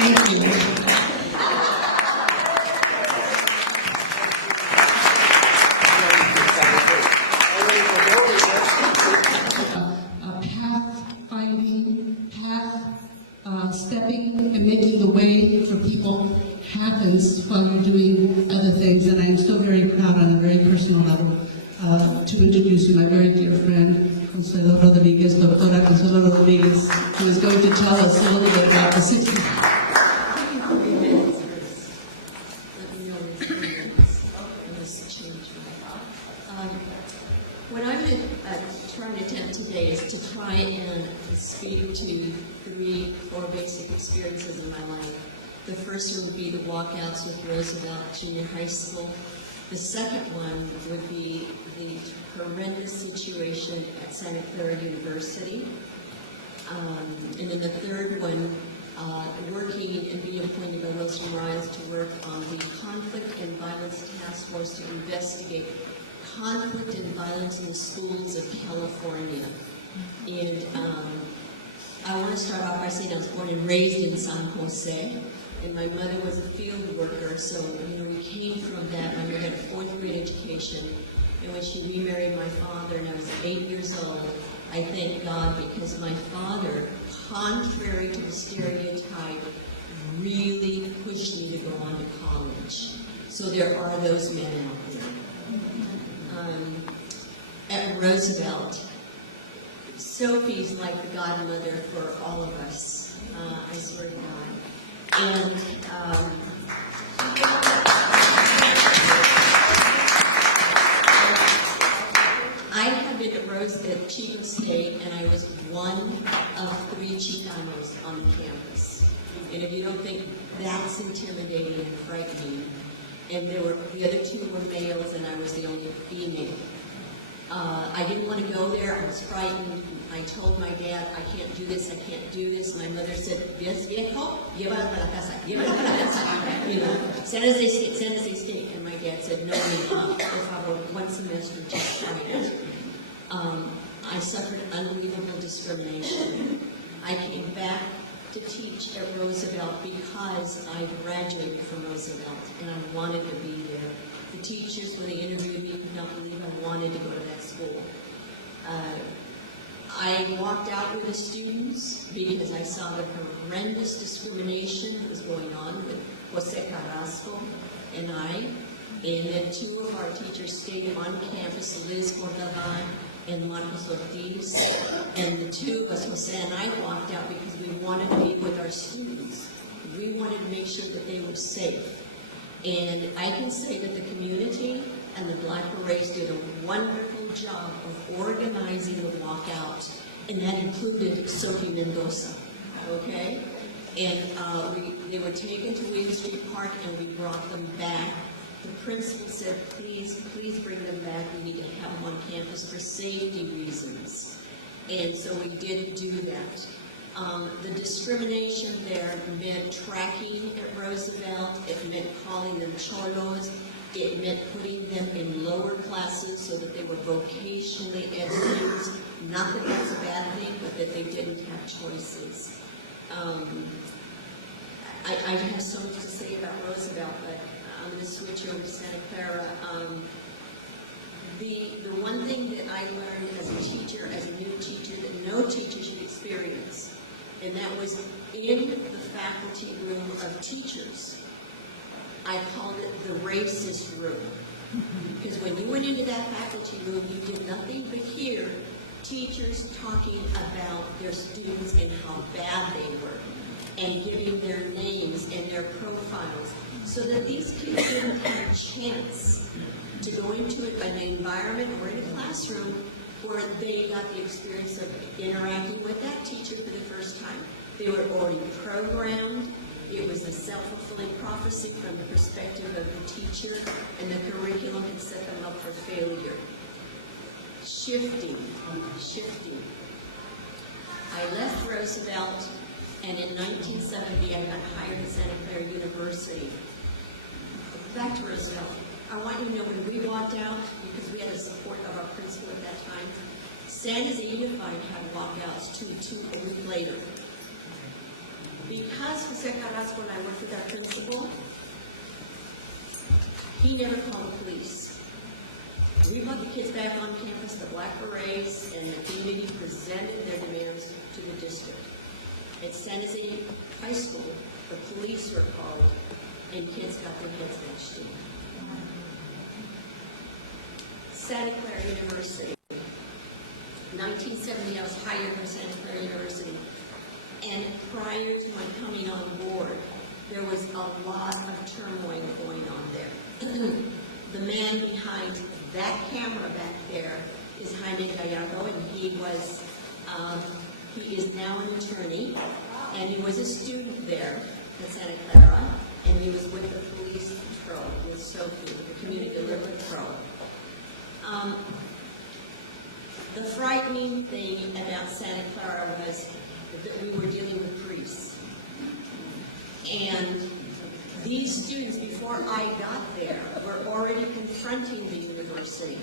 Thank you. Path-finding, stepping and making the way for people happens while you're doing other things, and I'm so very proud on a very personal level to introduce you my very dear friend, Consuelo Rodriguez, Doctora Consuelo Rodriguez, who is going to tell us a little bit about the 60s. What I'm trying to attempt today is to try and speak to 4 basic experiences in my life. The first one would be the walkouts with Roosevelt Junior High School. The second one would be the horrendous situation at Santa Clara University. And then the third one, working and being appointed by Wilson Riles to work on the Conflict and Violence Task Force to investigate conflict and violence in the schools of California. And I want to start off by saying I was born and raised in San Jose, and my mother was a field worker, so we came from that. My mother had a 4th grade education, and when she remarried my father and I was 8 years old, I thank God because my father, contrary to the stereotype, really pushed me to go on to college. So there are those men out there. At Roosevelt, Sophie's like the godmother for all of us, I swear to God. And I have been at Chico State, and I was one of 3 Chicanos on the campus. And if you don't think that's intimidating and frightening, and the other 2 were males, and I was the only female. I didn't want to go there. I was frightened. I told my dad, I can't do this, I can't do this. My mother said, "Ves viejo, llévala para la casa, llévala para la casa." San Jose State. And my dad said, "No, por favor, 1 semester, just try it." I suffered unbelievable discrimination. I came back to teach at Roosevelt because I graduated from Roosevelt and I wanted to be there. The teachers, when they interviewed me, could not believe I wanted to go to that school. I walked out with the students because I saw the horrendous discrimination that was going on with Jose Carrasco and I. And then 2 of our teachers stayed on campus, Liz Cordovan and Marcos Ortiz. And the 2 of us, Jose and I, walked out because we wanted to be with our students. We wanted to make sure that they were safe. And I can say that the community and the Black Berets did a wonderful job of organizing the walkout, and that included Sophie Mendoza, okay? And they were taken to William Street Park, and we brought them back. The principal said, please bring them back. We need to have them on campus for safety reasons. And so we did do that. The discrimination there meant tracking at Roosevelt. It meant calling them cholos. It meant putting them in lower classes so that they were vocationally ed students. Not that that's a bad thing, but that they didn't have choices. I have so much to say about Roosevelt, but I'm going to switch over to Santa Clara. The one thing that I learned as a teacher, as a new teacher, that no teacher should experience, and that was in the faculty room of teachers. I called it the racist room. Because when you went into that faculty room, you did nothing but hear teachers talking about their students and how bad they were, and giving their names and their profiles, so that these kids didn't have a chance to go into an environment or in a classroom where they got the experience of interacting with that teacher for the first time. They were already programmed. It was a self-fulfilling prophecy from the perspective of the teacher, and the curriculum had set them up for failure. Shifting. I left Roosevelt, and in 1970 I got hired at Santa Clara University. Back to Roosevelt. I want you to know when we walked out, because we had the support of our principal at that time, San Jose Unified had walkouts a week later. because Jose Carrasco and I worked with our principal, he never called the police. We brought the kids back on campus, the Black Berets, and the community presented their demands to the district. At San Jose High School, the police were called, and kids got their heads bashed in. Santa Clara University. 1970, I was hired by Santa Clara University. And prior to my coming on board, there was a lot of turmoil going on there. The man behind that camera back there is Jaime Gallardo, and he is now an attorney, and he was a student there at Santa Clara, and he was with the police patrol, with Sophie, the community delivery patrol. The frightening thing about Santa Clara was that we were dealing with priests. And these students, before I got there, were already confronting the university.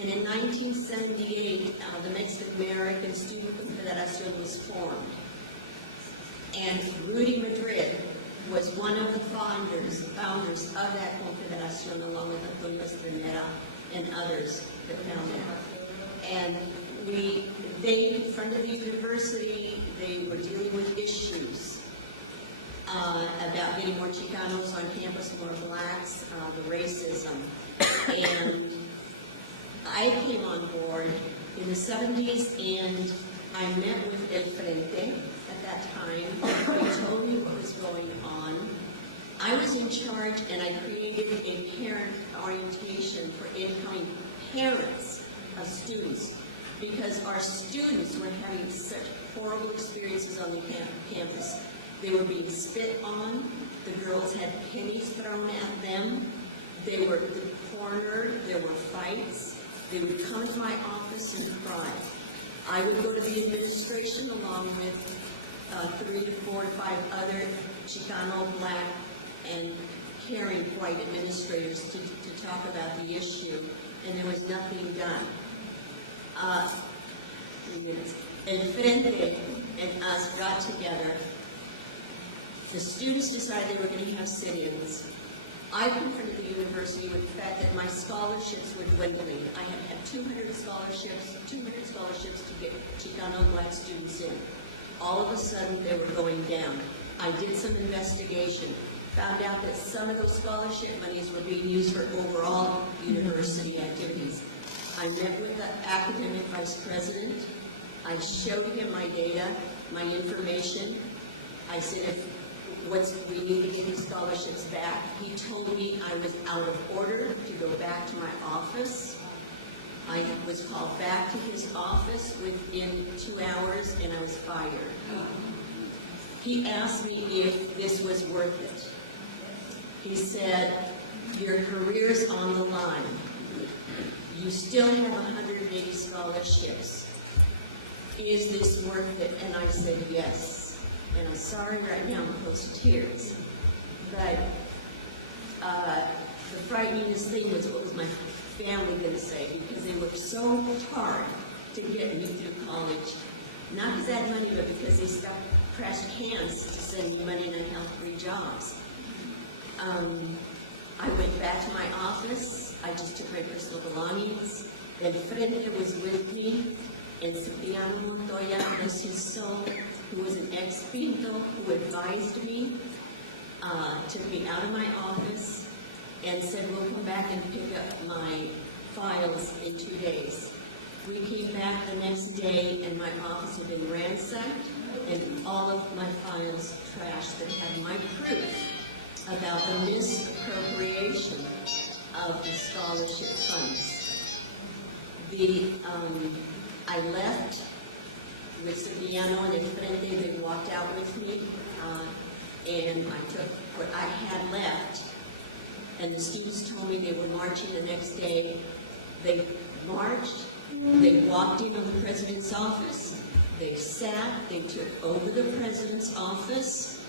And in 1978, the Mexican-American Student Confederación was formed. And Rudy Madrid was one of the founders of that Confederación, along with Antonio Esther and others that founded it. And they confronted the university. They were dealing with issues about getting more Chicanos on campus, more blacks, the racism. And I came on board in the 70s, and I met with El Frente at that time. They told me what was going on. I was in charge, and I created a parent orientation for incoming parents of students, because our students were having such horrible experiences on the campus. They were being spit on. The girls had pennies thrown at them. They were cornered. There were fights. They would come to my office and cry. I would go to the administration along with 3 to 4 to 5 other Chicano, Black, and caring white administrators to talk about the issue, and there was nothing done. 3 minutes. El Frente and us got together. The students decided they were going to have sit-ins. I confronted the university with the fact that my scholarships were dwindling. I had 200 scholarships to get Chicano Black students in. All of a sudden, they were going down. I did some investigation, found out that some of those scholarship monies were being used for overall university activities. I met with the academic vice president. I showed him my data, my information. I said, we need to get these scholarships back. He told me I was out of order to go back to my office. I was called back to his office within 2 hours, and I was fired. He asked me if this was worth it. He said, your career's on the line. You still have 180 scholarships. Is this worth it? And I said, yes. And I'm sorry right now, I'm close to tears. But the frighteningest thing was what was my family going to say, because they worked so hard to get me through college. Not because I had money, but because they stopped crashed cans to send me money and I held 3 jobs. I went back to my office. I just took my personal belongings. El Frente was with me, and Cipriano Montoya, bless his soul, who was an ex-Pinto, who advised me, took me out of my office and said, we'll come back and pick up my files in 2 days. We came back the next day, and my office had been ransacked, and all of my files trashed that had my proof about the misappropriation of the scholarship funds. I left with Cipriano and El Frente. They walked out with me, and I took what I had left, and the students told me they were marching the next day. They marched, they walked into the president's office, they sat, they took over the president's office,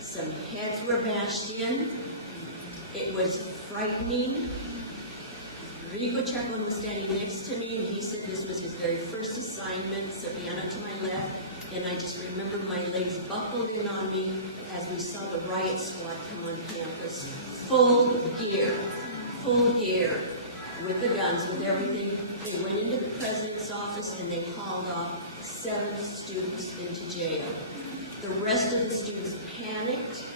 some heads were bashed in. It was frightening. Rigo Chacon was standing next to me, and he said this was his very first assignment. Cipriano to my left, And I just remember my legs buckled in on me as we saw the riot squad come on campus. Full gear, with the guns, with everything. They went into the president's office and they hauled off 7 students into jail. The rest of the students panicked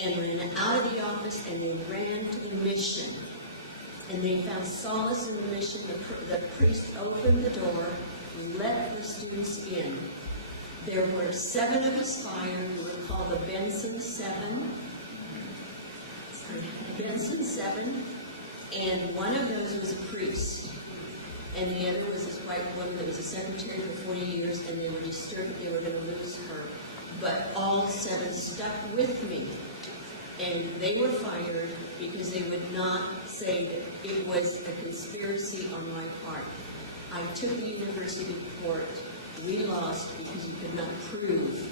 and ran out of the office, and they ran to the mission. And they found solace in the mission. The priest opened the door, let the students in. There were 7 of us fired who were called the Benson 7. And one of those was a priest. And the other was this white woman that was a secretary for 40 years, and they were disturbed that they were going to lose her. But all 7 stuck with me. And they were fired because they would not say that it was a conspiracy on my part. I took the university to court. We lost because you could not prove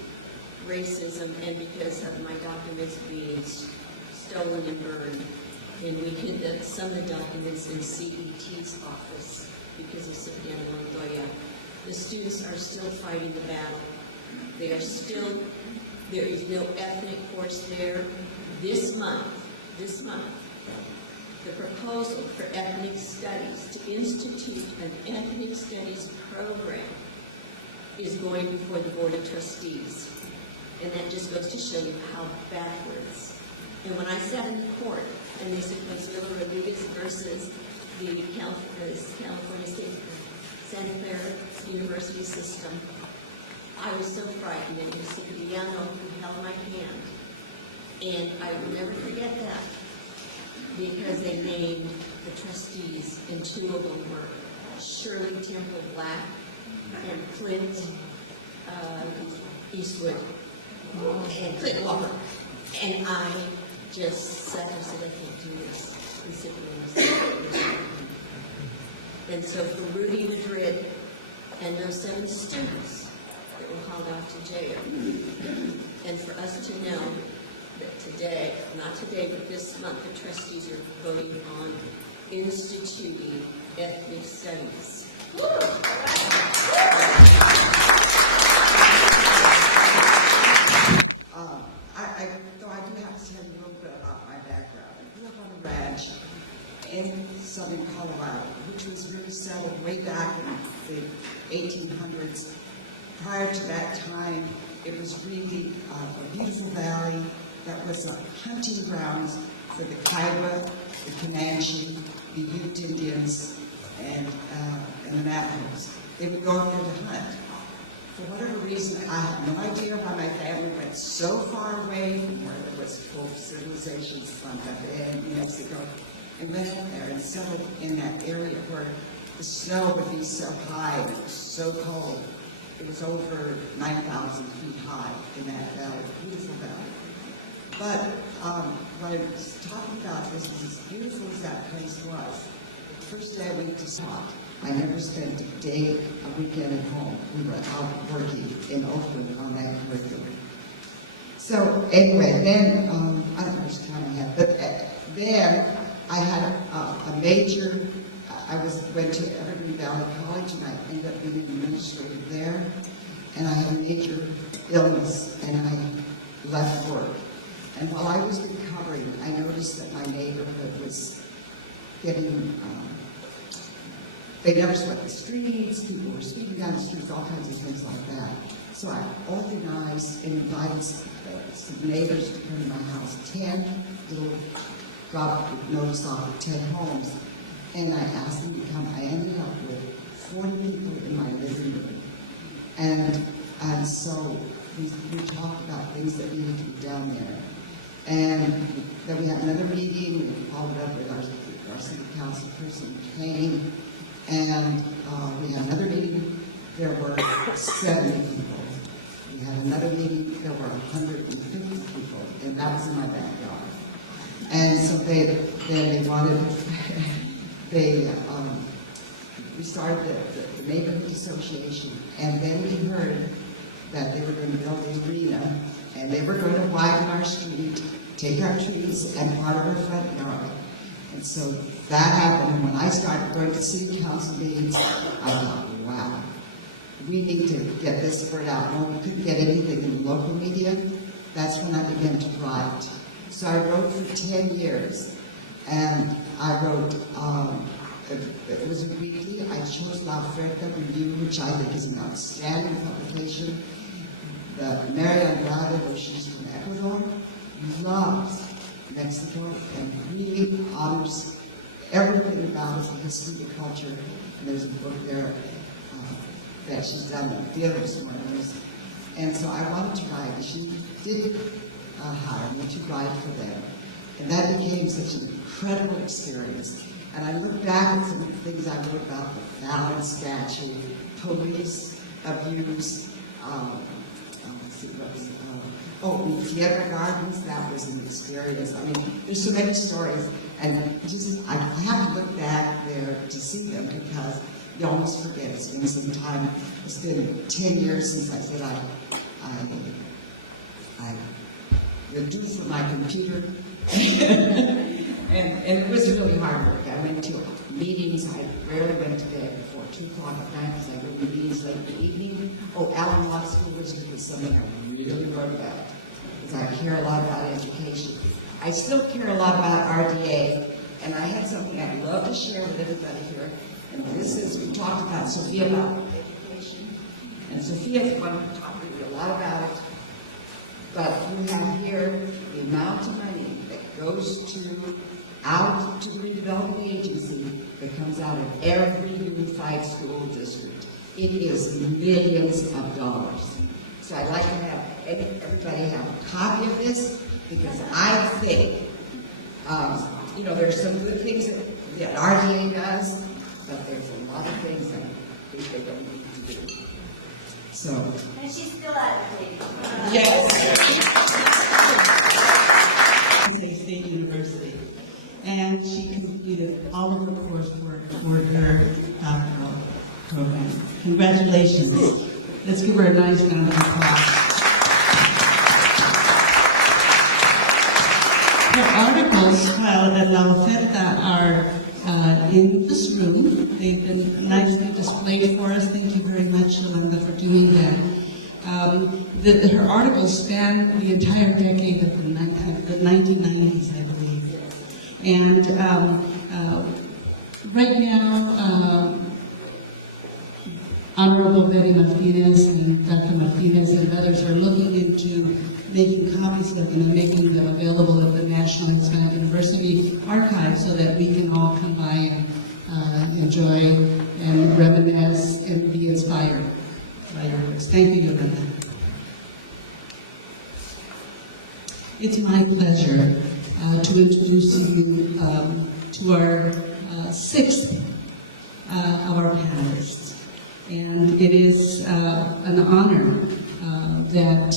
racism and because of my documents being stolen and burned. And we hid some of the documents in CET's office because of Cipriano Montoya. The students are still fighting the battle. They are still, there is no ethnic course there. This month, the proposal for ethnic studies, to institute an ethnic studies program, is going before the Board of Trustees. And that just goes to show you how backwards. And when I sat in the court, and they said Consuelo Rodriguez versus the California State Santa Clara University system, I was so frightened, and it was Cipriano who held my hand. And I will never forget that, because they named the trustees, and 2 of them were Shirley Temple Black and Clint Eastwood and Clint Walker. And I just sat there and said, I can't do this. And Cipriano said, and so for Rudy Madrid and those 7 students that were hauled off to jail, and for us to know that today, not today, but this month, the trustees are voting on instituting ethnic studies. Though I do have to tell you a little bit about my background. I grew up on a ranch in southern Colorado, which was really settled way back in the 1800s. Prior to that time, it was really a beautiful valley that was hunting grounds for the Kiowa, the Comanche, the Ute Indians, and the Navajos. They would go up there to hunt. For whatever reason, I have no idea why my family went so far away from where there was full civilizations from New Mexico, and went up there and settled in that area where the snow would be so high and it was so cold. It was over 9,000 feet high in that valley, beautiful valley. But what I was talking about is as beautiful as that place was. The first day I went to Scott, I never spent a weekend at home. We were out working in Oakland on that curriculum. So anyway, then, I don't know how much time I have, but then I had a major, went to Evergreen Valley College, and I ended up being an administrator there, and I had a major illness, and I left work. And while I was recovering, I noticed that my neighborhood was getting, they never swept the streets, people were speeding down the streets, all kinds of things like that. So I organized and invited some neighbors to come to my house, 10 little drop notice off of 10 homes, and I asked them to come. I ended up with 40 people in my living room. And so we talked about things that needed to be done there. And then we had another meeting, we followed up with our city council person, Kane, and we had another meeting. There were 70 people. We had another meeting, there were 150 people, and that was in my backyard. And so they wanted, we started the neighborhood association, and then we heard that they were going to build the arena, and they were going to widen our street, take our trees, and part of our front yard. And so that happened, and when I started going to city council meetings, I thought, wow, we need to get this word out. When we couldn't get anything in the local media, that's when I began to write. So I wrote for 10 years, and I wrote, it was a weekly. I chose La Oferta Review, which I think is an outstanding publication. The Mary Andrade, where she's from Ecuador, loves Mexico and really honors everything about the history, the culture. And there's a book there that she's done, Theaters Wonders. And so I wanted to write. She did hire me to write for them. And that became such an incredible experience. And I look back at some of the things I wrote about, the Fallon statue, police abuse, theater gardens, that was an experience. I mean, there's so many stories, and just I have to look back there to see them because you almost forget. It's been some time. It's been 10 years since I said you're due for my computer. and it was really hard work. I went to meetings. I rarely went to bed before 2 o'clock at night because I go to meetings late in the evening. Alan Watts School District is something I really wrote about because I care a lot about education. I still care a lot about RDA, and I had something I'd love to share with everybody here. And this is, we talked about Sophia about education, and Sophia's going to talk to you a lot about it. But you have here the amount of money that goes out to the redevelopment agency that comes out of every unified school district. It is millions of dollars. So I'd like to have everybody have a copy of this because I think, there's some good things that RDA does, but there's a lot of things that I think they don't need to do. So. And she's still advocating. Yes. State University, and she completed all of her coursework for her doctoral program. Congratulations. Let's give her a nice round of applause. Her articles filed at La Oferta are in this room. They've been nicely displayed for us. Thank you very much, Yolanda, for doing that. Her articles span the entire decade of the 1990s, I believe. And right now, Honorable Betty Martinez and Dr. Martinez and others are looking into making copies of them and making them available at the National Hispanic University Archive so that we can all come by and enjoy and reminisce and be inspired by your works. Thank you, Yolanda. It's my pleasure to introduce you to our sixth of our panelists. And it is an honor that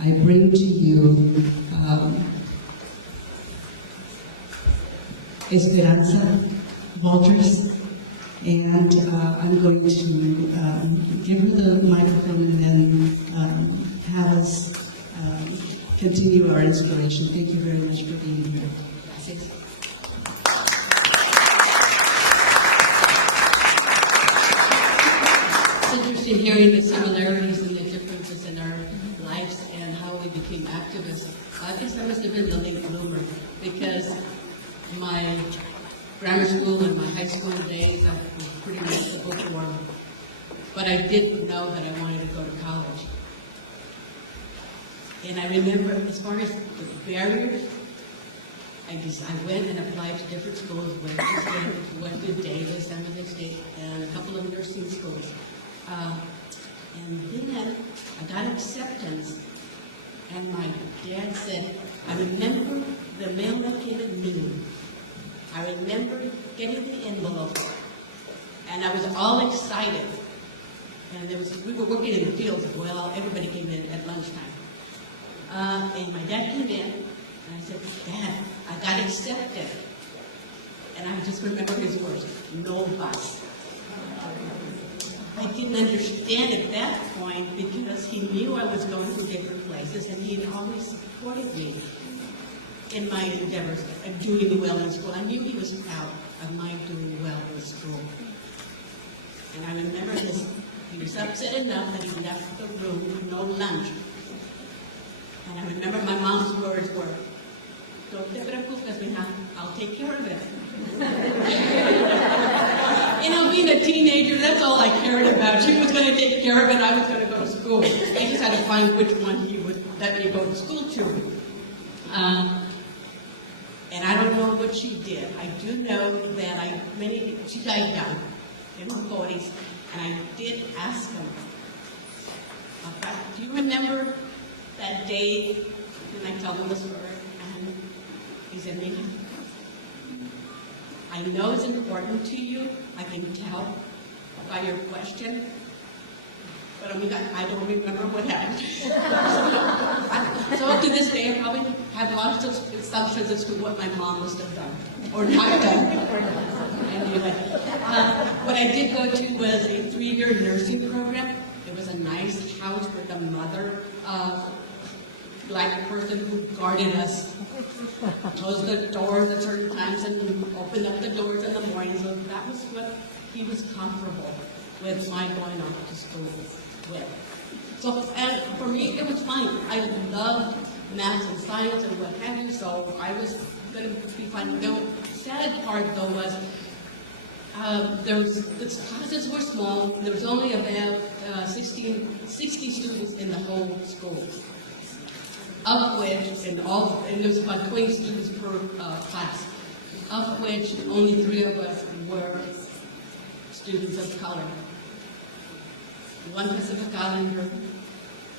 I bring to you Esperanza Walters. And I'm going to give her the microphone and then have us continue our inspiration. Thank you very much for being here. Gracias. It's interesting hearing the similarities and the differences in our lives and how we became activists. I guess I must have been the late bloomer because my grammar school and my high school days, I was pretty much the bookworm. But I didn't know that I wanted to go to college. And I remember, as far as the barriers, I went and applied to different schools, went to Davis, San Jose State, and a couple of nursing schools. And then I got acceptance, and my dad said, I remember the mail that came at noon. I remember getting the envelope, and I was all excited. And we were working in the fields. Well, everybody came in at lunchtime. And my dad came in, and I said, Dad, I got accepted. And I just remember his words, no bus. I didn't understand at that point because he knew I was going to different places, and he had always supported me in my endeavors of doing well in school. I knew he was proud of my doing well in school. And I remember his He was upset enough that he left the room with no lunch. And I remember my mom's words were, "No te preocupes, mija, I'll take care of it." You know, being a teenager, that's all I cared about. She was going to take care of it, I was going to go to school. I just had to find which one he would let me go to school to. And I don't know what she did. I do know that she died young, in her 40s, and I did ask him, do you remember that day? And I told him the story, and he said, "Mija, I know it's important to you. I can tell by your question, but I don't remember what happened." So to this day, I probably have lots of assumptions as to what my mom must have done or not done. Anyway, what I did go to was a 3-year nursing program. It was a nice house with a mother, black person who guarded us, closed the doors at certain times and opened up the doors in the morning. So that was what he was comfortable with my going off to school with. So, and for me, it was fine. I loved math and science and what have you, so I was going to be fine. The sad part, though, was the classes were small. There was only about 60 students in the whole school, of which, and there was about 20 students per class, of which only 3 of us were students of color. 1 Pacific Islander,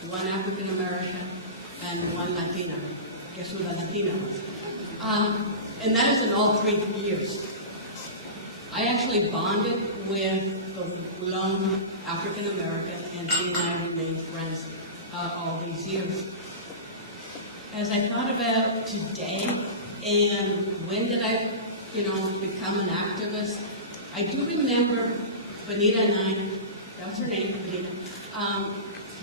1 African American, and 1 Latina. Guess who the Latina was? And that is in all 3 years. I actually bonded with the lone African American, and he and I remained friends all these years. As I thought about today and when did I, become an activist, I do remember Benita and I, that was her name, Medina,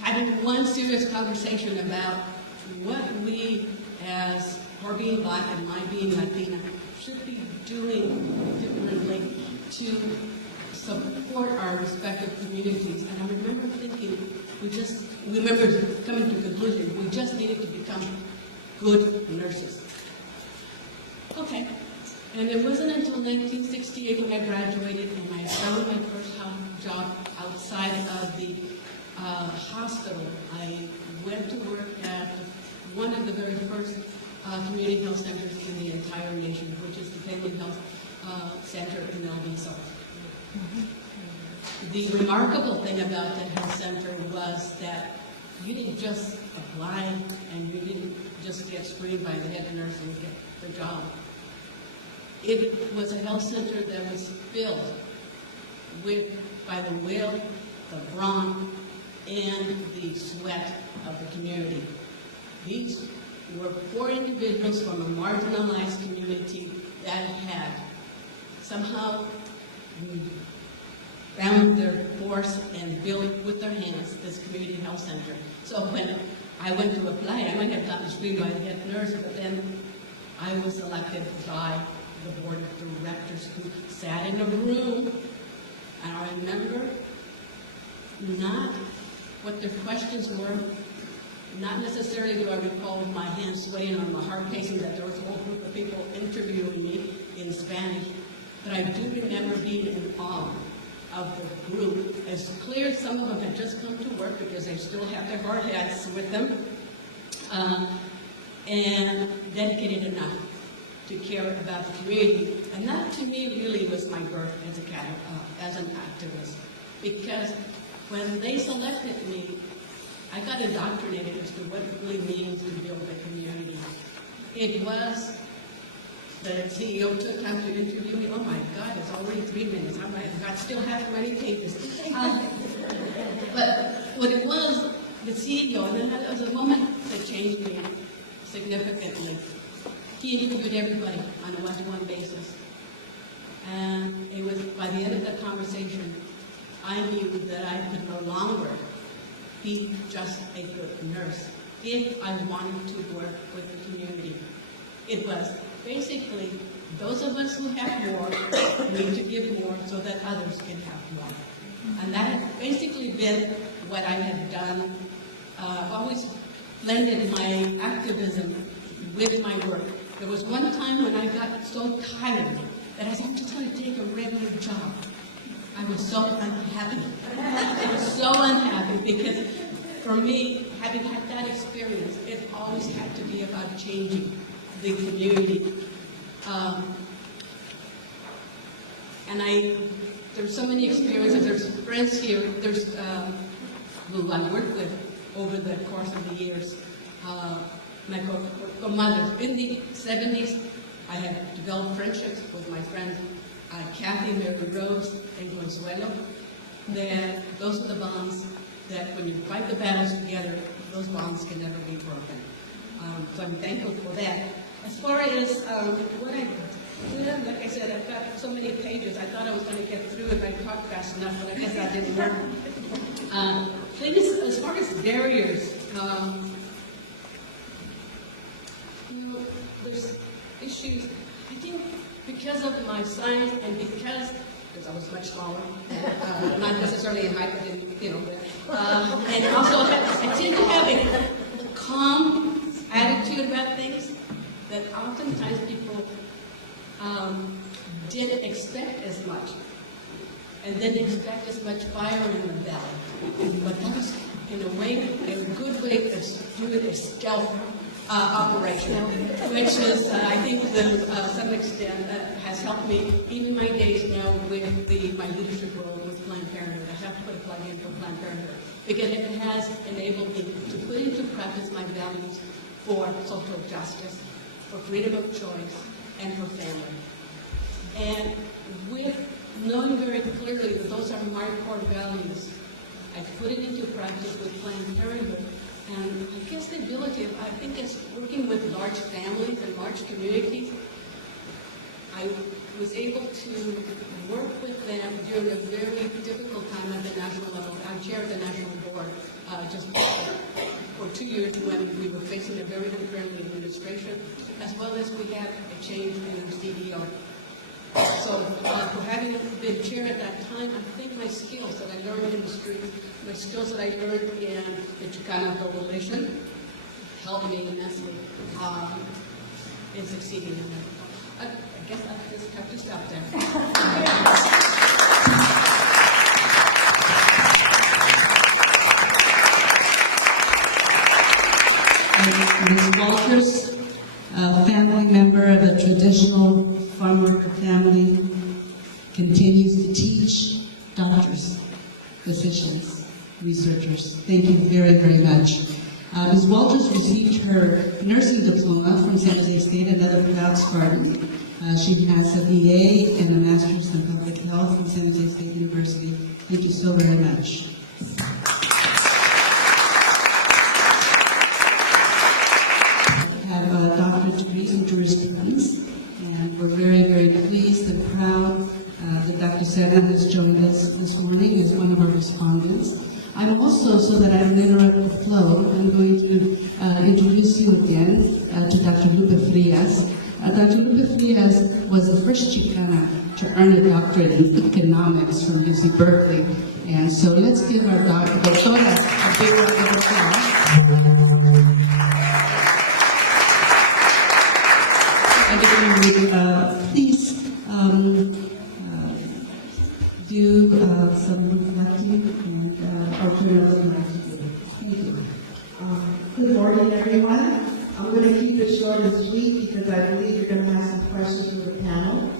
having one serious conversation about what we, as her being black and my being Latina, should be doing differently to support our respective communities. And I remember thinking, we remember coming to the conclusion, we just needed to become good nurses. Okay. And it wasn't until 1968 when I graduated and I found my first job outside of the hospital. I went to work at one of the very first community health centers in the entire nation, which is the Family Health Center in El Viso. The remarkable thing about the health center was that you didn't just apply and you didn't just get screened by the head nurse and get the job. It was a health center that was filled by the will, the brawn, and the sweat of the community. These were poor individuals from a marginalized community that had somehow found their force and built with their hands this community health center. So when I went to apply, I might have gotten screened by the head nurse, but then I was elected by the board of directors who sat in a room, and I remember not what their questions were. Not necessarily do I recall my hands sweating or my heart pacing that there was a whole group of people interviewing me in Spanish, but I do remember being in awe of the group. As clear as some of them had just come to work because they still have their hard hats with them, and dedicated enough to care about the community. And that to me really was my birth as an activist, because when they selected me, I got indoctrinated as to what it really means to build a community. It was, the CEO took time to interview me. Oh my God, it's already 3 minutes. I still have many pages. But what it was, the CEO, and then there was a moment that changed me significantly. He interviewed everybody on a one-to-one basis. And it was by the end of that conversation, I knew that I could no longer be just a good nurse if I wanted to work with the community. It was basically, those of us who have more need to give more so that others can have more. And that has basically been what I have done. I've always blended my activism with my work. There was one time when I got so tired that I said, I'm just going to take a regular job. I was so unhappy. I was so unhappy because for me, having had that experience, it always had to be about changing the community. There's so many experiences. There's friends here. There's who I worked with over the course of the years. My comadres. In the 70s, I had developed friendships with my friends Kathy, Mary Rose, and Consuelo. Those are the bonds that when you fight the battles together, those bonds can never be broken. So I'm thankful for that. As far as what I did, like I said, I've got so many pages. I thought I was going to get through if I talked fast enough, but I guess that didn't work. Things, as far as barriers, there's issues. I think because of my size and because I was much smaller, not necessarily in height, but and also I tend to have a calm attitude about things that oftentimes people didn't expect as much, and didn't expect as much fire in the belly. But that was, in a way, a good way of doing a stealth operation, which is, I think, to some extent, has helped me, even my days now with my leadership role with Planned Parenthood. I have to put a plug in for Planned Parenthood, because it has enabled me to put into practice my values for social justice, for freedom of choice, and for family. And with knowing very clearly that those are my core values, I put it into practice with Planned Parenthood. And I guess the ability of, I think it's working with large families and large communities. I was able to work with them during a very difficult time at the national level. I chaired the national board just for 2 years when we were facing a very unfriendly administration, as well as we had a change in the CEO. So for having been chair at that time, I think my skills that I learned in the streets, my skills that I learned in the Chicana Coalition helped me immensely in succeeding in that. I guess I just have to stop there. Ms. Walters, a family member of a traditional farm worker family, continues to teach doctors, physicians, researchers. Thank you very, very much. Ms. Walters received her nursing diploma from San Jose State, another proud Spartan. She has a BA and a master's in public health from San Jose State University. Thank you so very much. Have a doctorate degree in jurisprudence, and we're very, very pleased and proud that Dr. Serra has joined us this morning as one of our respondents. I'm also, so that I don't interrupt the flow, I'm going to introduce you again to Dr. Lupe Frias. Dr. Lupe Frias was the first Chicana to earn a doctorate in economics from UC Berkeley. And so let's give our doctora a big round of applause. And if you would please do some reflecting and open up the mic to you. Thank you. Good morning, everyone. I'm going to keep it short and sweet because I believe you're going to have some questions for the panel.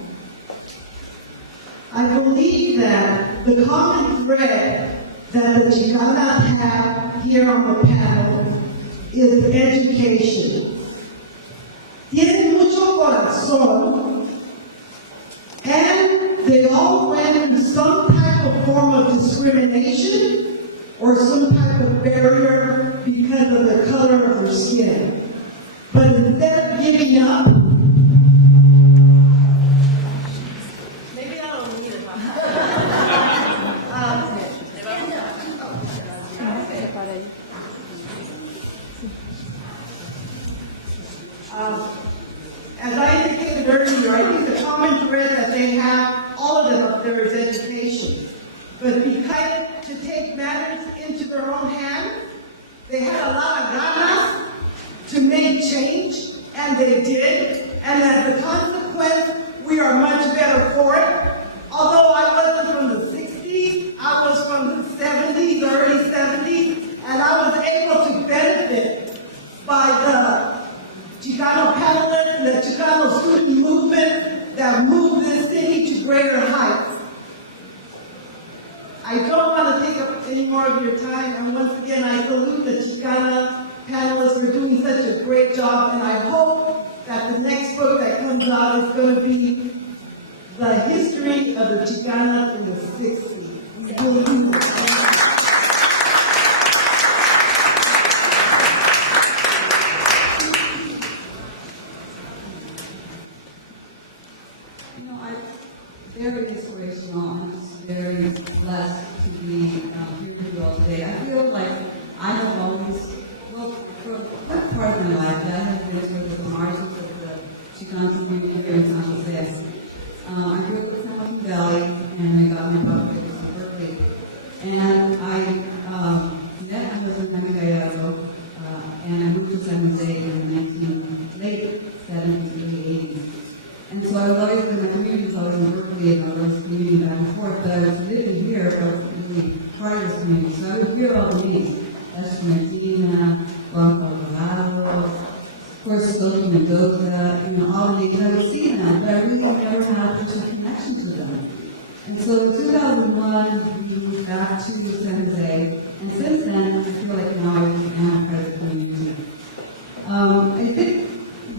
I believe that the common thread that the Chicanas have here on the panel is education. Tienen mucho corazón, and they all went through some type of form of discrimination or some type of barrier because of the color of their skin. But instead of giving up, maybe I don't need it. As I indicated earlier, I think the common thread that they have, all of them up there, is education. but decided to take matters into their own hands. They had a lot of ganas to make change, and they did. And as a consequence, we are much better for it. Although I wasn't from the 60s, I was from the 70s, early 70s, and I was able to benefit by the Chicano panelists, the Chicano student movement that moved this city to greater heights. I don't want to take up any more of your time, and once again, I salute the Chicana panelists for doing such a great job, and I hope that the next book that comes out is going to be the history of the Chicanas in the 60s. We really do this. Very inspirational and just very blessed to be here with you all today. I feel like I have always, well, for a good part of my life, I have been sort of the margins of the Chicano community here in San Jose. I grew up in San Joaquin Valley, and I got my bachelor's in Berkeley. And I met my husband, Jaime Gallardo, and I moved to San Jose in the late 70s, early 80s. And so I was always in the community, was always in Berkeley, and I was commuting back and forth, but I was living here, but really part of this community. So I would hear all the names, Esther, Medina, Consuelo, of course, Stokely, Mendoza, all the names. I would see them, but I really never had a personal connection to them. And so in 2001, we moved back to San Jose, and since then, I feel like now I am part of the community. I think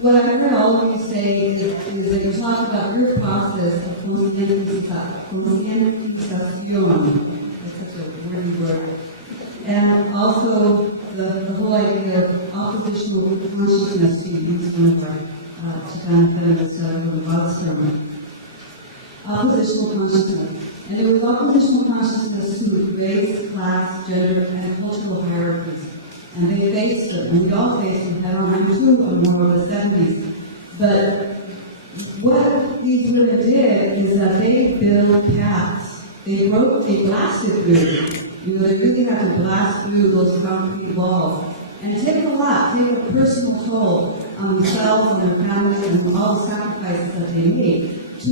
what I heard all of you say is that you talk about your process of concientización. That's such a wordy word. And also the whole idea of oppositional consciousness, to use one of our Chicana feminists from the Boston. Oppositional consciousness. And it was oppositional consciousness to race, class, gender, and cultural hierarchies. And they faced it, and we all faced them head on. I'm too, more of the 70s. But what these women did is that they built paths. They blasted through. They really had to blast through those concrete walls. And take a lot, take a personal toll on themselves, on their families, and all the sacrifices that they made to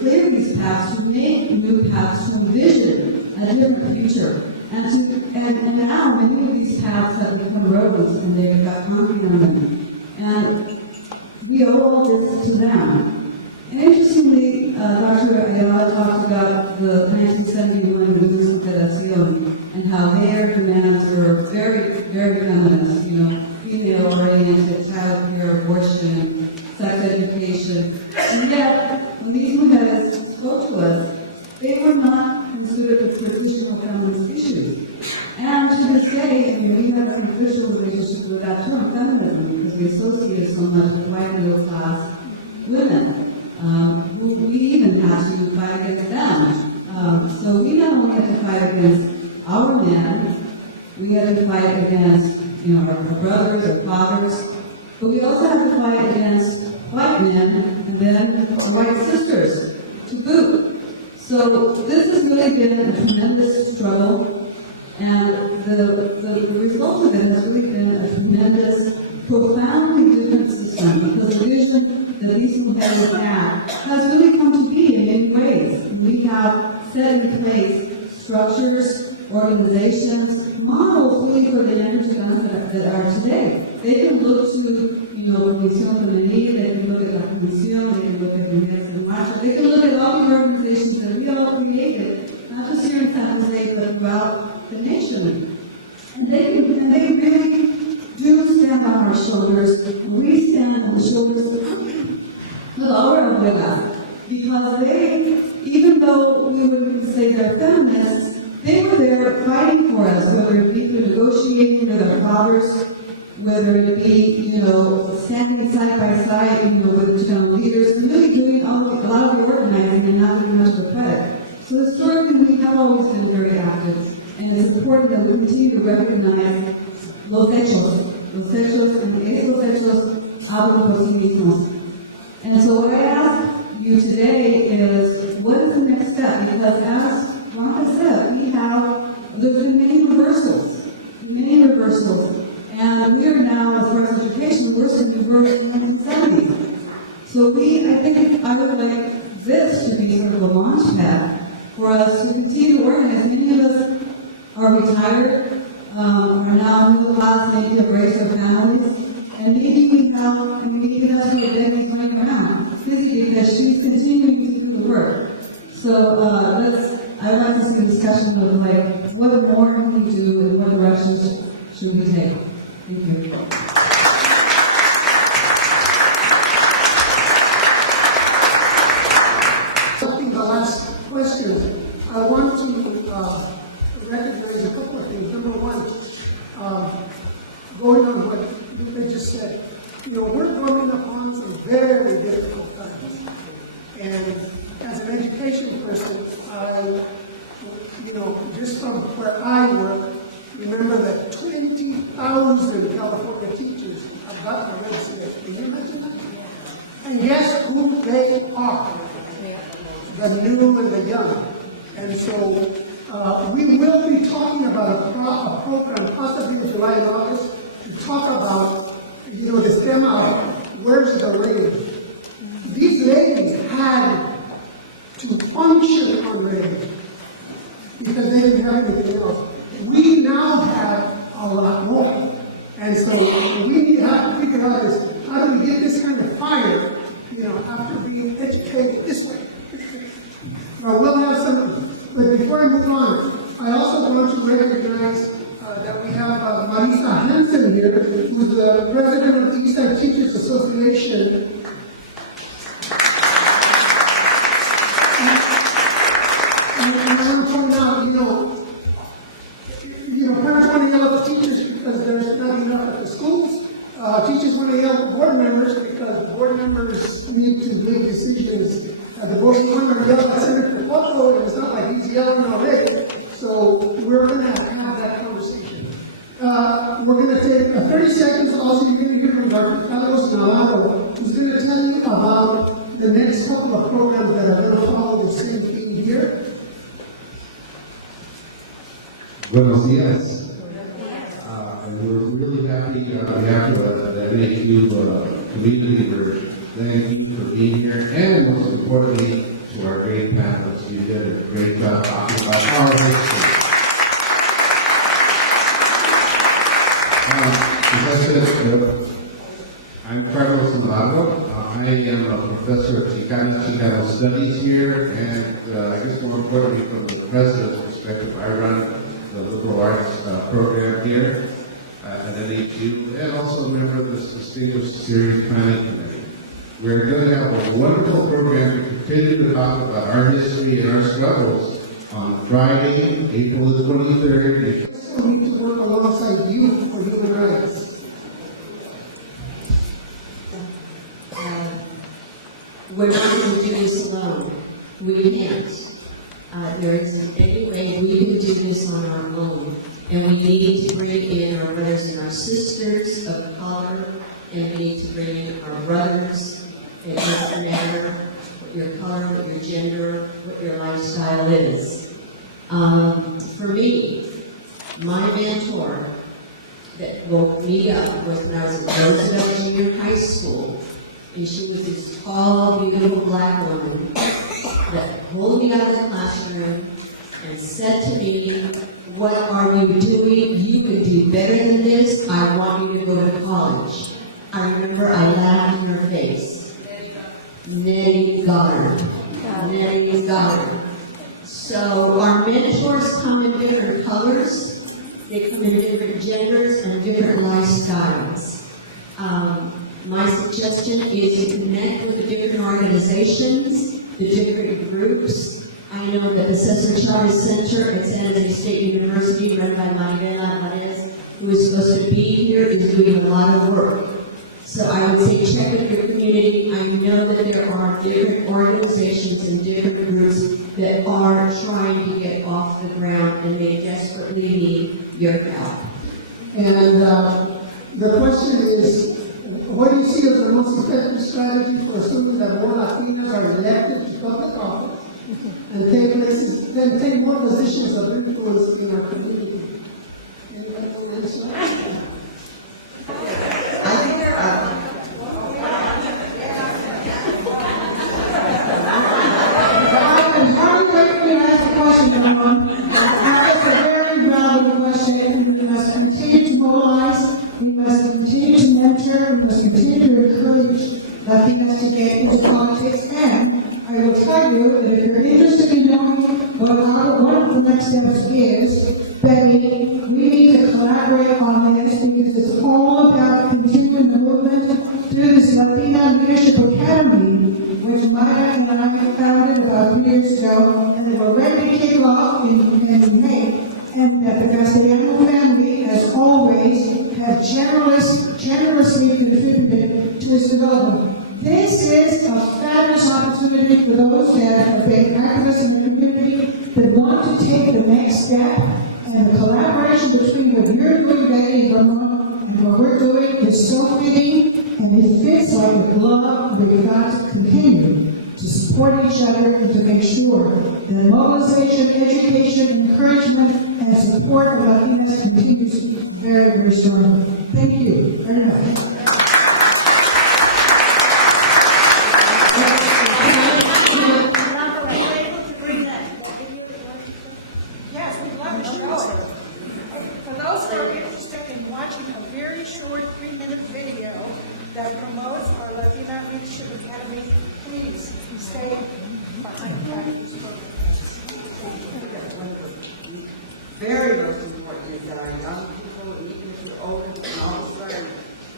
clear these paths, to make new paths, to envision a different future. And now many of these paths have become roads, and they've got concrete on them. And we owe all this to them. And interestingly, Dr. Ayala talked about the 1971 Women's Federación and how their demands were very, very feminist, female-oriented, child care, abortion, sex education. And yet, when these women spoke to us, they were not considered the traditional feminist issues. And to this day, we have an official relationship with that term, feminism, because we associate it so much with white middle-class women, who we even had to fight against them. So we not only had to fight against our men, we had to fight against our brothers, our fathers, but we also had to fight against white men and then white sisters to boot. So this has really been a tremendous struggle, and the result of it has really been a tremendous, profoundly different system, because the vision that these mujeres have has really come to be in many ways. We have set in place structures, organizations, models really for the younger Chicanos that are today. They can look to, Comisión Femenil, they can look at La Comisión, they can look at Mujeres en Marcha, they can look at all the organizations that we all created, not just here in San Jose, but throughout the nation. And they really do stand on our shoulders. We stand on the shoulders of our abuelas, because they, even though we would say they're feminists, they were there fighting for us, whether it be through negotiating with our fathers, whether it be, standing side by side, with leaders, and really doing a lot of the organizing and not getting much of the credit. So historically, we have always been very active, and it's important that we continue to recognize los hechos, and esos hechos hablan por sí mismos. And so what I ask you today is, what is the next step? Because as And we are now, as far as education, worse than we were in the 1970s. So I think I would like this to be sort of a launch pad for us to continue to organize. Many of us are retired, are now middle class, maybe have raised our families, and maybe we have some Debbie's running around, busy because she's continuing to do the work. So I'd like to see a discussion of like, what more can we do and what directions should we take? Thank you. The last question, I want to recognize a couple of things. Number one, going on what they just said, we're coming upon some very difficult times. And as an education person, just from where I work, remember that 20,000 California teachers have gotten a red slip. Can you imagine that? And guess who they are? The new and the young. And so we will be talking about a program possibly in July and August to talk about, this theme of where's the range. These ladies had to function on range because they didn't have anything else. We now have a lot more. And so we have to figure out is how do we get this kind of fire, after being educated this way. Now we'll have some, but before I move on, I also want to recognize that we have Marisa Hansen here, who's the president of the Eastside Teachers Association. And I want to point out, parents want to yell at the teachers because there's not enough at the schools. Teachers want to yell at board members because board members need to make decisions. The board member yelled at Senator Cuomo, and it's not like he's yelling already. So we're going to have that conversation. We're going to take 30 seconds. Also, you're going to hear from Dr. Carlos Navarro, who's going to tell you about the next couple of programs that are going to follow the same theme here. Buenos dias. And we're really happy on behalf of the NAQ community. We're thanking you for being here, and most importantly, to our great panelists. You did a great job talking about our history. As I said, I'm Carlos Navarro. I am a professor of Chicano Studies here, and I guess more importantly, from the president's perspective, I run the liberal arts program here at NAQ, and also a member of the Distinguished Series Planning Committee. We're going to have a wonderful program to continue to talk about our history and our struggles on Friday, April the 23rd. We need to work alongside you for human rights. We're not going to do this alone. We can't. There isn't any way we can do this on our own. And we need to bring in our brothers and our sisters of color, and we need to bring in our brothers. It doesn't matter what your color, what your gender, what your lifestyle is. For me, my mentor that woke me up was when I was at Roosevelt Junior High School, and she was this tall, beautiful black woman that pulled me out of the classroom and said to me, "What are you doing? You can do better than this. I want you to go to college." I remember I laughed in her face. Nettie Goddard. Nettie Goddard. So our mentors come in different colors. They come in different genders and different lifestyles. My suggestion is to connect with the different organizations, the different groups. I know that the Cesar Chavez Center at San Jose State University, run by Maribela Alvarez, who is supposed to be here, is doing a lot of work. So I would say check with your community. I know that there are different organizations and different groups that are trying to get off the ground, and they desperately need your help. And the question is, what do you see as the most effective strategy for assuming that more Latinas are elected to public office and take more positions of influence in our community? Anybody want to answer that? to get into politics, and I will tell you that if you're interested in knowing what of the next steps is, Betty, we need to collaborate on this because it's all about continuing the movement through this Latina Leadership Academy, which Maya and I founded about 3 years ago, and they were ready to kick off in May, and that the Castellano family, as always, have generously contributed to its development. This is a fabulous opportunity for those that have been activists in the community that want to take the next step, and the collaboration between what you're doing, Betty, in Vermont, and what we're doing is so fitting, and it fits like a glove. We've got to continue to support each other and to make sure that mobilization, education, encouragement, and support of Latinas continues very, very strongly. Thank you very much. Yes, we'd love to show it. For those who are interested in watching a very short 3-minute video that promotes our Latina Leadership Academy, please stay behind these programs. One of the very most important is that our young people, even if you're older, can always learn.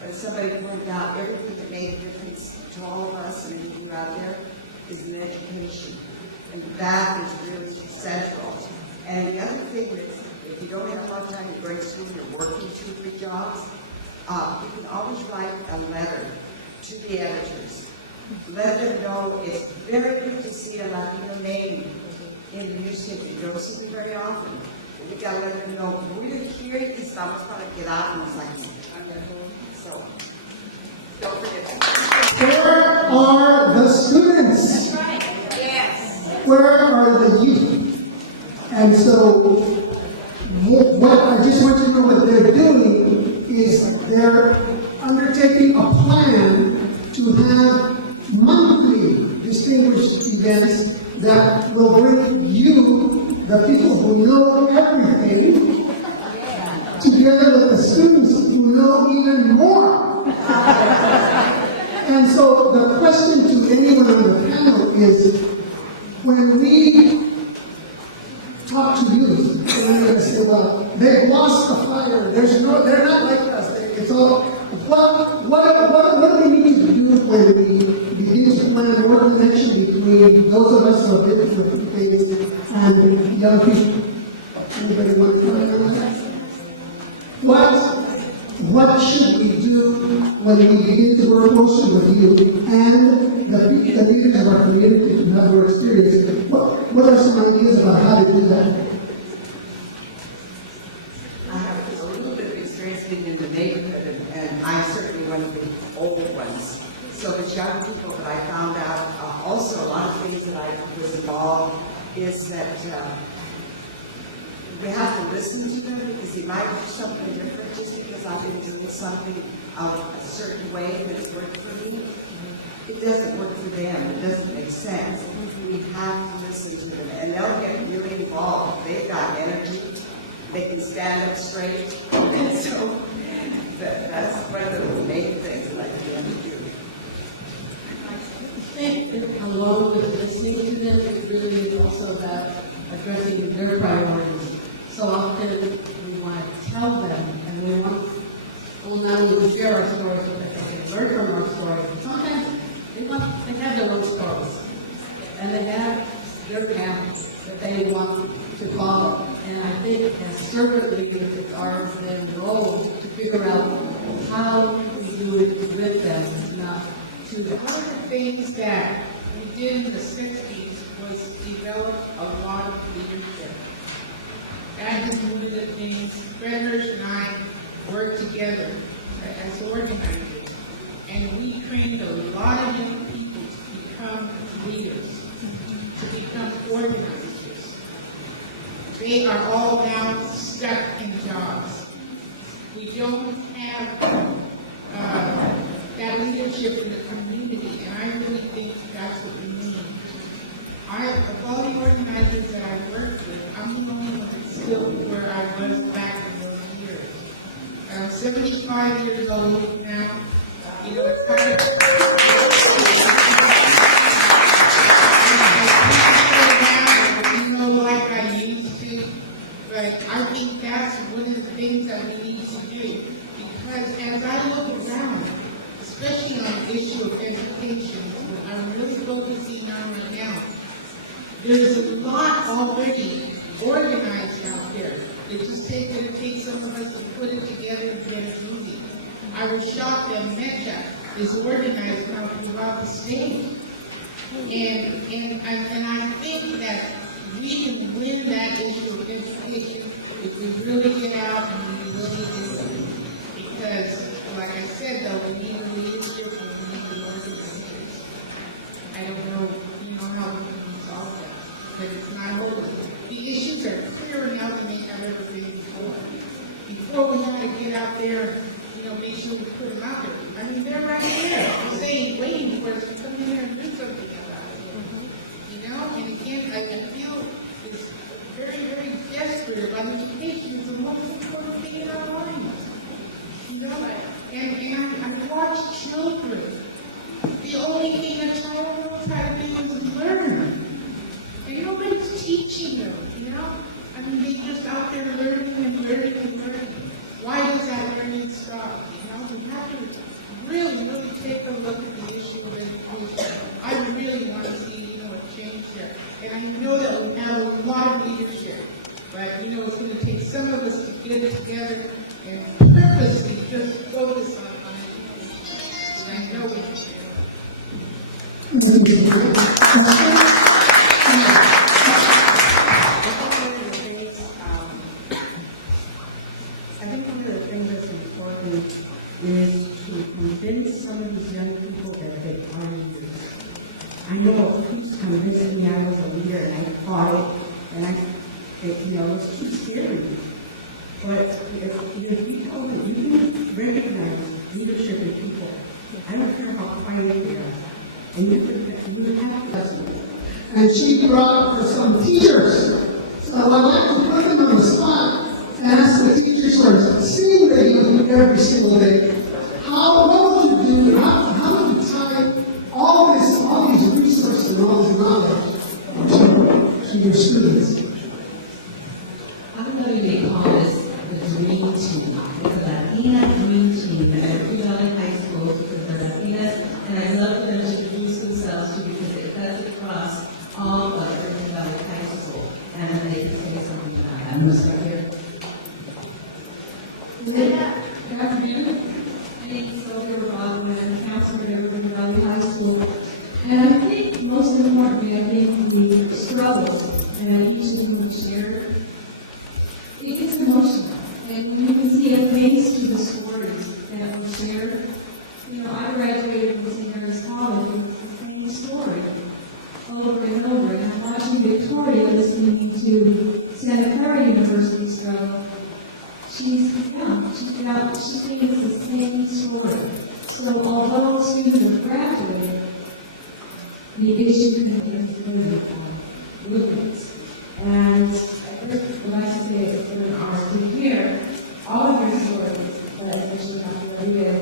But somebody pointed out, everything that made a difference to all of us and you out there is in education. And that is really central. And the other thing is, if you don't have a lot of time to grade school, you're working 2 or 3 jobs, you can always write a letter to the editors. Let them know it's very good to see a Latino name in the newspaper. You don't see them very often. But you gotta let them know, we're here, y estamos para quedarnos aquí. So, don't forget that. Where are the students? Where are the youth? And so, what I just want you to know what they're doing is they're undertaking a plan to have monthly distinguished events that will bring you, the people who know everything, together with the students who know even more. And so the question to anyone on the panel is, when we talk to youth, and they're going to say, well, they've lost the fire, they're not like us, it's all, what do we need to do when we begin to plan more connection between those of us who are different with things and young people? Anybody want to comment on that? What should we do when we begin to work closer with you and the leaders of our community who have more experience? What are some ideas about how to do that? I have a little bit of experience being in the neighborhood, and I'm certainly one of the old ones. So the young people that I found out, also a lot of things that I was involved, is that we have to listen to them because they might do something different just because I've been doing something a certain way that's worked for me. It doesn't work for them. It doesn't make sense. We have to listen to them, and they'll get really involved. They've got energy. They can stand up straight, and so that's one of the main things that I can do. I think along with listening to them, it really is also about addressing their priorities. So often we want to tell them, and we want, well, not only to share our stories, but that they can learn from our stories. But sometimes they have their own stories, and they have their path that they want to follow. And I think as servant leaders, it's our then role to figure out how we do it with them, not to them. One of the things that we did in the 60s was develop a lot of leadership. That is one of the things Frederick and I worked together as organizers. And we trained a lot of young people to become leaders, to become organizers. They are all now stuck in jobs. We don't have that leadership in the community, and I really think that's what we need. Of all the organizers that I worked with, I'm the only one that's still where I was back in those years. I'm 75 years old now. You know, it's kind of you know, like I used to, but I think that's one of the things that we need to do. Because as I look around, especially on the issue of education, what I'm really focusing on right now, there's a lot already organized out there. It just takes some of us to put it together and get it moving. I was shocked that MECHA is organized now throughout the state. And I think that we can win that issue of education if we really get out and we really do it. Because, like I said, though, we need leadership and we need the organizers. I don't know, how we can resolve that, but it's not over. The issues are clearer now than they have ever been before. Before we had to get out there, make sure we put them out there. I mean, they're right there, saying, waiting for us to come in there and do something about it. And again, I feel it's very, very desperate about education is the most important thing in our lives. And I watch children. The only thing a child knows how to do is learn. And nobody's teaching them, I mean, they're just out there learning and learning and learning. Why does that learning stop? We have to really, really take a look at the issue of education. I really want to see, a change there. And I know that we have a lot of leadership, but, it's going to take some of us to get it together and purposely just focus on education. And I know we can do it. I think one of the things that's important is to convince some of these young people that they are leaders. I know it keeps convincing me I was a leader and I fought it, and it was too scary. But if you told them you can recognize leadership in people, I don't care how quiet they are, and you would have to. And she brought for some teachers. So I'd like to put them on the spot and ask the teachers who are seeing radio every single day, what would you do, how would you tie all these resources and all this knowledge to your students? I'm going to call this the Dream Team. It's a Latina Dream Team at Rio Valley High School because they're Latinas, and I love for them to introduce themselves to because it cuts across all of Rio Valley High School, and then they can say something about it. I'm going to start here. Good afternoon. My name is Sylvia Rodman. I'm a counselor at Rio Valley High School. And I think most importantly, I think the struggles that each of them shared, it is emotional. And you can see a face to the stories that were shared. I graduated from St. Mary's College with the same story over and over. And I'm watching Victoria listening to Santa Clara University struggle. She's young. She's thinks the same story. So although students have graduated, the issue can be movements. And I first would like to say it's been an honor to hear all of your stories, but especially Dr. Rodriguez,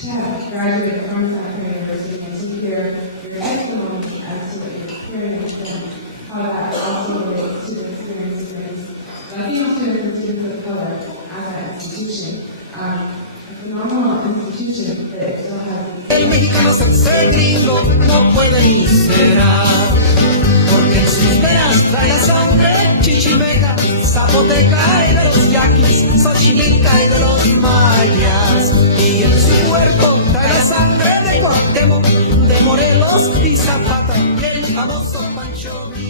Chad graduated from Santa Clara University, and to hear your testimony as to your experience and how that also relates to the experience of Latino students and students of color at that institution. A phenomenal institution that still has El mexicano ser gringo no puede ni será, porque en sus venas trae la sangre chichimeca, zapoteca y de los yaquis, xochimeca y de los mayas, y en su cuerpo trae la sangre de Cuauhtémoc, de Morelos y Zapata, y el famoso Pancho Villa.